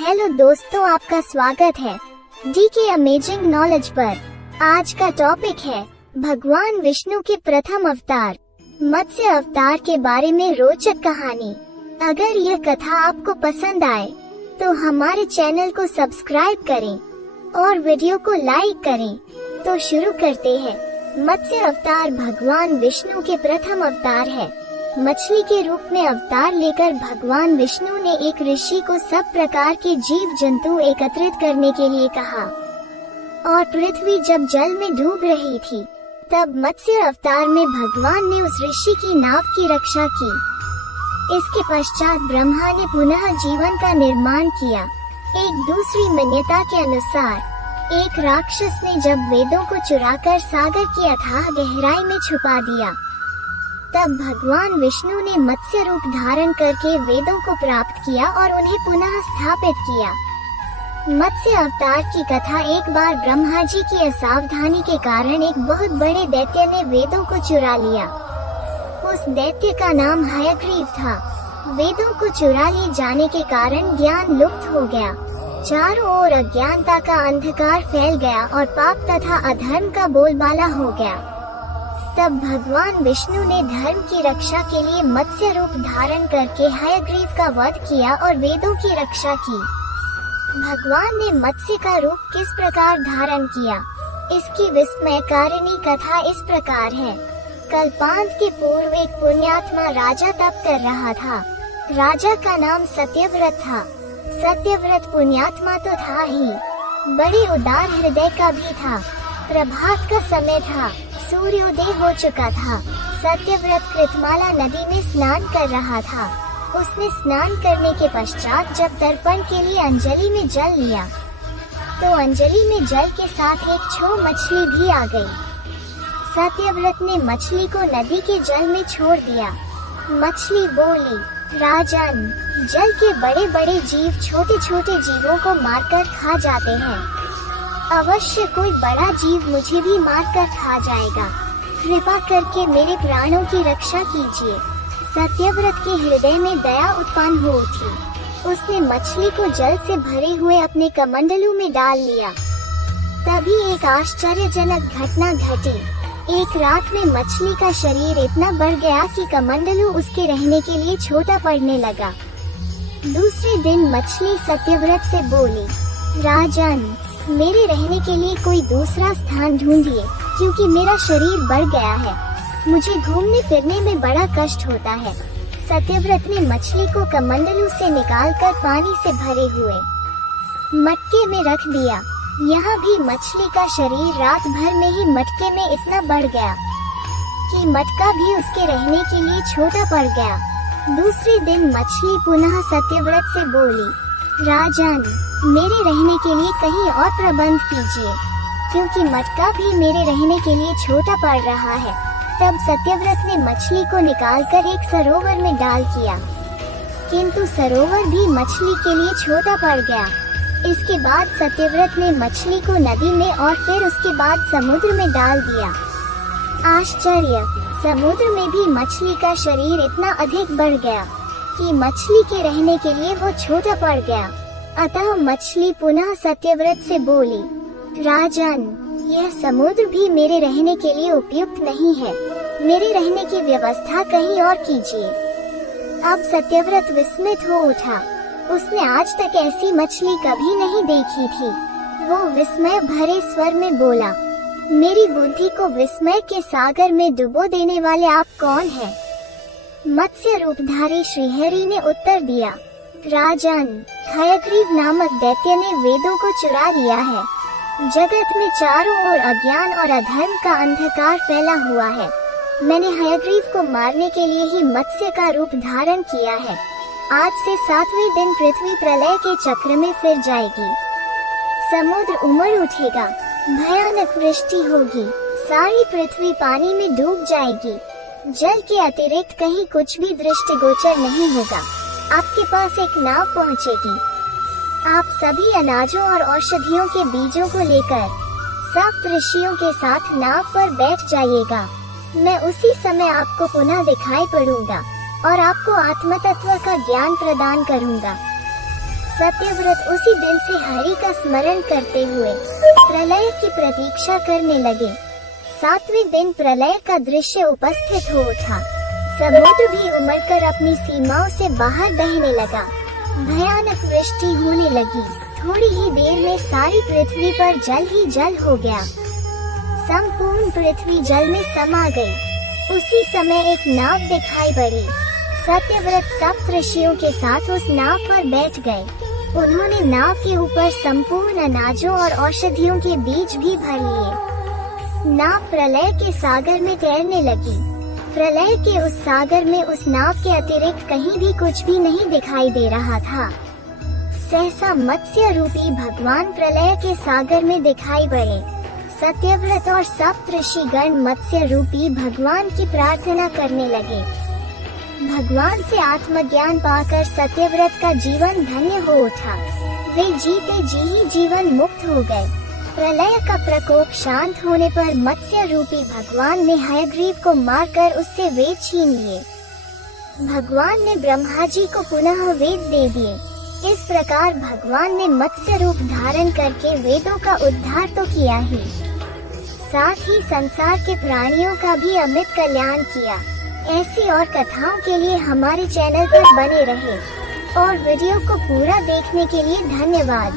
Hello दोस्तों, आपका स्वागत है डीके अमेजिंग नॉलेज पर। आज का टॉपिक है भगवान विष्णु के प्रथम अवतार मत्स्य अवतार के बारे में रोचक कहानी। अगर यह कथा आपको पसंद आए तो हमारे चैनल को सब्सक्राइब करें और वीडियो को लाइक करें। तो शुरू करते हैं। मत्स्य अवतार भगवान विष्णु के प्रथम अवतार है। मछली के रूप में अवतार लेकर भगवान विष्णु ने एक ऋषि को सब प्रकार के जीव जंतु एकत्रित करने के लिए कहा और पृथ्वी जब जल में डूब रही थी तब मत्स्य अवतार में भगवान ने उस ऋषि की नाव की रक्षा की। इसके पश्चात ब्रह्मा ने पुनः जीवन का निर्माण किया। एक दूसरी मान्यता के अनुसार एक राक्षस ने जब वेदों को चुराकर सागर की अथाह गहराई में छुपा दिया, तब भगवान विष्णु ने मत्स्य रूप धारण करके वेदों को प्राप्त किया और उन्हें पुनः स्थापित किया। मत्स्य अवतार की कथा। एक बार ब्रह्मा जी की असावधानी के कारण एक बहुत बड़े दैत्य ने वेदों को चुरा लिया। उस दैत्य का नाम हयग्रीव था। वेदों को चुरा लिए जाने के कारण ज्ञान लुप्त हो गया। चारों ओर अज्ञानता का अंधकार फैल गया और पाप तथा अधर्म का बोलबाला हो गया। तब भगवान विष्णु ने धर्म की रक्षा के लिए मत्स्य रूप धारण करके हयग्रीव का वध किया और वेदों की रक्षा की। भगवान ने मत्स्य का रूप किस प्रकार धारण किया, इसकी विस्मयकारिणी कथा इस प्रकार है। कल्पांत के पूर्व एक पुण्यात्मा राजा तप कर रहा था। राजा का नाम सत्यव्रत था। सत्यव्रत पुण्यात्मा तो था ही, बड़े उदार हृदय का भी था। प्रभात का समय था, सूर्योदय हो चुका था। सत्यव्रत कृतमाला नदी में स्नान कर रहा था। उसने स्नान करने के पश्चात जब तर्पण के लिए अंजलि में जल लिया तो अंजलि में जल के साथ एक छो मछली भी आ गई। सत्यव्रत ने मछली को नदी के जल में छोड़ दिया। मछली बोली, राजन, जल के बड़े बड़े जीव छोटे छोटे जीवों को मारकर खा जाते हैं। अवश्य कोई बड़ा जीव मुझे भी मारकर खा जाएगा। कृपा करके मेरे प्राणों की रक्षा कीजिए। सत्यव्रत के हृदय में दया उत्पन्न हो उठी। उसने मछली को जल से भरे हुए अपने कमंडलू में डाल लिया। तभी एक आश्चर्यजनक घटना घटी। एक रात में मछली का शरीर इतना बढ़ गया कि कमंडलू उसके रहने के लिए छोटा पड़ने लगा। दूसरे दिन मछली सत्यव्रत से बोली, राजन, मेरे रहने के लिए कोई दूसरा स्थान ढूंढिए, क्योंकि मेरा शरीर बढ़ गया है। मुझे घूमने फिरने में बड़ा कष्ट होता है। सत्यव्रत ने मछली को कमंडलू से निकालकर पानी से भरे हुए मटके में रख दिया। यहाँ भी मछली का शरीर रात भर में ही मटके में इतना बढ़ गया कि मटका भी उसके रहने के लिए छोटा पड़ गया। दूसरे दिन मछली पुनः सत्यव्रत से बोली, राजन, मेरे रहने के लिए कहीं और प्रबंध कीजिए, क्योंकि मटका भी मेरे रहने के लिए छोटा पड़ रहा है। तब सत्यव्रत ने मछली को निकालकर एक सरोवर में डाल किया, किंतु सरोवर भी मछली के लिए छोटा पड़ गया। इसके बाद सत्यव्रत ने मछली को नदी में और फिर उसके बाद समुद्र में डाल दिया। आश्चर्य! समुद्र में भी मछली का शरीर इतना अधिक बढ़ गया कि मछली के रहने के लिए वो छोटा पड़ गया। अतः मछली पुनः सत्यव्रत से बोली, राजन, यह समुद्र भी मेरे रहने के लिए उपयुक्त नहीं है। मेरे रहने की व्यवस्था कहीं और कीजिए। अब सत्यव्रत विस्मित हो उठा। उसने आज तक ऐसी मछली कभी नहीं देखी थी। वो विस्मय भरे स्वर में बोला, मेरी बुद्धि को विस्मय के सागर में डुबो देने वाले आप कौन हैं? मत्स्य रूपधारी श्रीहरि ने उत्तर दिया, राजन, हयग्रीव नामक दैत्य ने वेदों को चुरा लिया है। जगत में चारों ओर अज्ञान और अधर्म का अंधकार फैला हुआ है। मैंने हयग्रीव को मारने के लिए ही मत्स्य का रूप धारण किया है। आज से 7वें दिन पृथ्वी प्रलय के चक्र में फिर जाएगी। समुद्र उमड़ उठेगा, भयानक वृष्टि होगी, सारी पृथ्वी पानी में डूब जाएगी। जल के अतिरिक्त कहीं कुछ भी दृष्टिगोचर नहीं होगा। आपके पास एक नाव पहुंचेगी। आप सभी अनाजों और औषधियों के बीजों को लेकर सप्त ऋषियों के साथ नाव पर बैठ जाइएगा। मैं उसी समय आपको पुनः दिखाई पड़ूंगा और आपको आत्म तत्व का ज्ञान प्रदान करूंगा। सत्यव्रत उसी दिन से हरि का स्मरण करते हुए प्रलय की प्रतीक्षा करने लगे। 7वें दिन प्रलय का दृश्य उपस्थित हो उठा। समुद्र भी उमड़कर अपनी सीमाओं से बाहर बहने लगा। भयानक वृष्टि होने लगी। थोड़ी ही देर में सारी पृथ्वी पर जल ही जल हो गया। संपूर्ण पृथ्वी जल में समा गई। उसी समय एक नाव दिखाई पड़ी। सत्यव्रत सप्तऋषियों के साथ उस नाव पर बैठ गए। उन्होंने नाव के ऊपर संपूर्ण अनाजों और औषधियों के बीज भी भर लिए। नाव प्रलय के सागर में तैरने लगी। प्रलय के उस सागर में उस नाव के अतिरिक्त कहीं भी कुछ भी नहीं दिखाई दे रहा था। सहसा मत्स्य रूपी भगवान प्रलय के सागर में दिखाई पड़े। सत्यव्रत और सप्तऋषि गण मत्स्य रूपी भगवान की प्रार्थना करने लगे। भगवान से आत्मज्ञान पाकर सत्यव्रत का जीवन धन्य हो उठा। वे जीते जी ही जीवन मुक्त हो गए। प्रलय का प्रकोप शांत होने पर मत्स्य रूपी भगवान ने हयग्रीव को मारकर उससे वेद छीन लिए। भगवान ने ब्रह्मा जी को पुनः वेद दे दिए। इस प्रकार भगवान ने मत्स्य रूप धारण करके वेदों का उद्धार तो किया ही, साथ ही संसार के प्राणियों का भी अमित कल्याण किया। ऐसी और कथाओं के लिए हमारे चैनल पर बने रहें और वीडियो को पूरा देखने के लिए धन्यवाद।